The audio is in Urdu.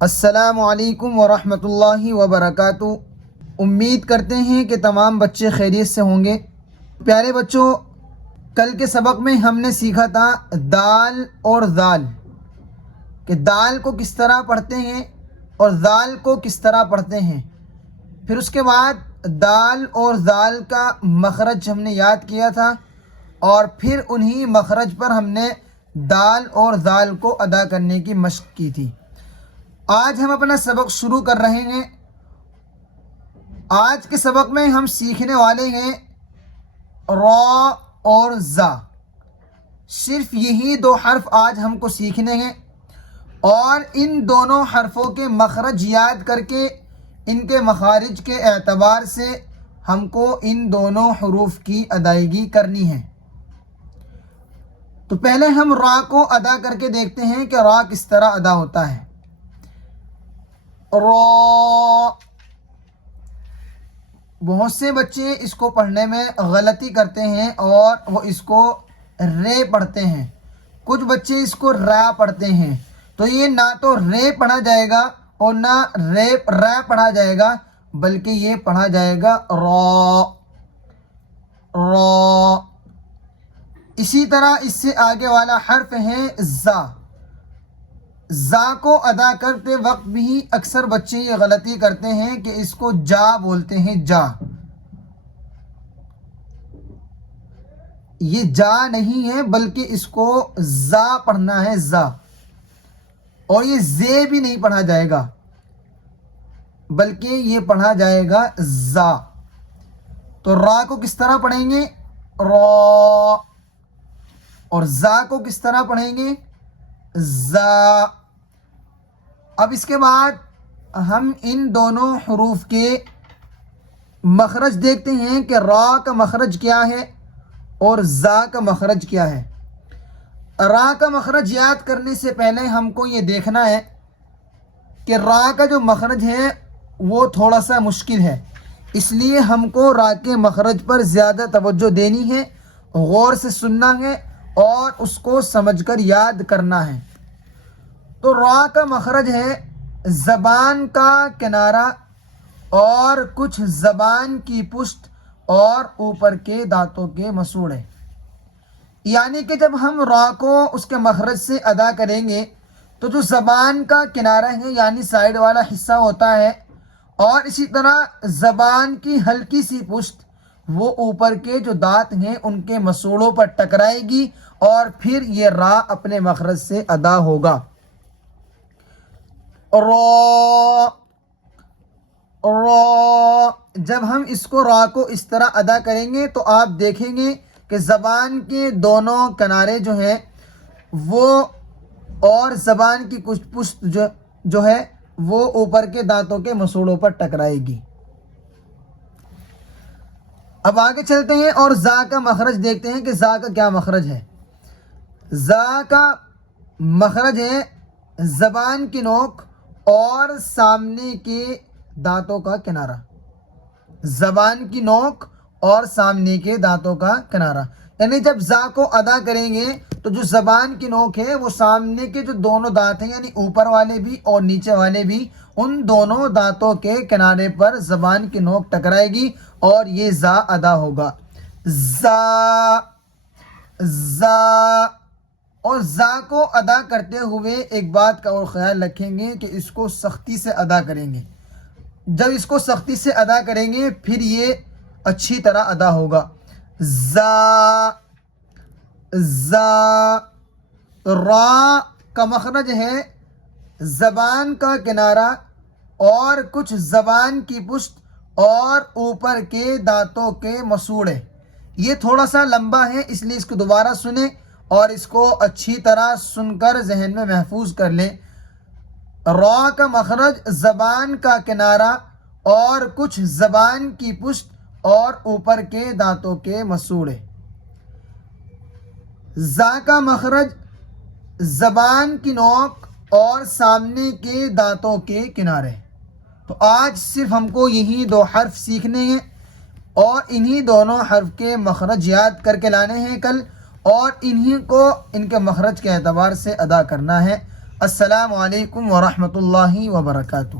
السلام علیکم ورحمۃ اللہ وبرکاتہ۔ امید کرتے ہیں کہ تمام بچے خیریت سے ہوں گے۔ پیارے بچوں، کل کے سبق میں ہم نے سیکھا تھا دال اور ذال، کہ دال کو کس طرح پڑھتے ہیں اور ذال کو کس طرح پڑھتے ہیں۔ پھر اس کے بعد دال اور ذال کا مخرج ہم نے یاد کیا تھا، اور پھر انہی مخرج پر ہم نے دال اور ذال کو ادا کرنے کی مشق کی تھی۔ آج ہم اپنا سبق شروع کر رہے ہیں۔ آج کے سبق میں ہم سیکھنے والے ہیں را اور زا۔ صرف یہی دو حرف آج ہم کو سیکھنے ہیں، اور ان دونوں حرفوں کے مخرج یاد کر کے ان کے مخارج کے اعتبار سے ہم کو ان دونوں حروف کی ادائیگی کرنی ہے۔ تو پہلے ہم را کو ادا کر کے دیکھتے ہیں کہ را کس طرح ادا ہوتا ہے۔ را، بہت سے بچے اس کو پڑھنے میں غلطی کرتے ہیں اور وہ اس کو رے پڑھتے ہیں، کچھ بچے اس کو را پڑھتے ہیں۔ تو یہ نہ تو رے پڑھا جائے گا اور نہ را پڑھا جائے گا، بلکہ یہ پڑھا جائے گا را را۔ اسی طرح اس سے آگے والا حرف ہے زا۔ زا کو ادا کرتے وقت بھی اکثر بچے یہ غلطی کرتے ہیں کہ اس کو جا بولتے ہیں، جا۔ یہ جا نہیں ہے، بلکہ اس کو زا پڑھنا ہے، زا۔ اور یہ زے بھی نہیں پڑھا جائے گا، بلکہ یہ پڑھا جائے گا زا۔ تو را کو کس طرح پڑھیں گے؟ را۔ اور زا کو کس طرح پڑھیں گے؟ زا۔ اب اس کے بعد ہم ان دونوں حروف کے مخرج دیکھتے ہیں کہ را کا مخرج کیا ہے اور زا کا مخرج کیا ہے۔ را کا مخرج یاد کرنے سے پہلے ہم کو یہ دیکھنا ہے کہ را کا جو مخرج ہے وہ تھوڑا سا مشکل ہے، اس لیے ہم کو را کے مخرج پر زیادہ توجہ دینی ہے، غور سے سننا ہے اور اس کو سمجھ کر یاد کرنا ہے۔ تو را کا مخرج ہے زبان کا کنارہ اور کچھ زبان کی پشت اور اوپر کے دانتوں کے مسوڑے۔ یعنی کہ جب ہم را کو اس کے مخرج سے ادا کریں گے تو جو زبان کا کنارہ ہے یعنی سائیڈ والا حصہ ہوتا ہے، اور اسی طرح زبان کی ہلکی سی پشت وہ اوپر کے جو دانت ہیں ان کے مسوڑوں پر ٹکرائے گی، اور پھر یہ را اپنے مخرج سے ادا ہوگا۔ را را۔ جب ہم اس کو را کو اس طرح ادا کریں گے تو آپ دیکھیں گے کہ زبان کے دونوں کنارے جو ہیں وہ اور زبان کی کچھ پشت جو ہے وہ اوپر کے دانتوں کے مسوڑوں پر ٹکرائے گی۔ اب آگے چلتے ہیں اور زا کا مخرج دیکھتے ہیں کہ زا کا کیا مخرج ہے۔ زا کا مخرج ہے زبان کی نوک اور سامنے کے دانتوں کا کنارہ۔ زبان کی نوک اور سامنے کے دانتوں کا کنارہ، یعنی جب زا کو ادا کریں گے تو جو زبان کی نوک ہے وہ سامنے کے جو دونوں دانت ہیں یعنی اوپر والے بھی اور نیچے والے بھی، ان دونوں دانتوں کے کنارے پر زبان کی نوک ٹکرائے گی اور یہ زا ادا ہوگا۔ زا زا۔ اور زا کو ادا کرتے ہوئے ایک بات کا اور خیال رکھیں گے کہ اس کو سختی سے ادا کریں گے۔ جب اس کو سختی سے ادا کریں گے پھر یہ اچھی طرح ادا ہوگا۔ زا زا۔ را کا مخرج ہے زبان کا کنارہ اور کچھ زبان کی پشت اور اوپر کے دانتوں کے مسوڑے۔ یہ تھوڑا سا لمبا ہے، اس لیے اس کو دوبارہ سنیں اور اس کو اچھی طرح سن کر ذہن میں محفوظ کر لیں۔ را کا مخرج زبان کا کنارہ اور کچھ زبان کی پشت اور اوپر کے دانتوں کے مسوڑے۔ زا کا مخرج زبان کی نوک اور سامنے کے دانتوں کے کنارے۔ تو آج صرف ہم کو یہی دو حرف سیکھنے ہیں اور انہی دونوں حرف کے مخرج یاد کر کے لانے ہیں کل، اور انہی کو ان کے مخرج کے اعتبار سے ادا کرنا ہے۔ السلام علیکم ورحمۃ اللہ وبرکاتہ.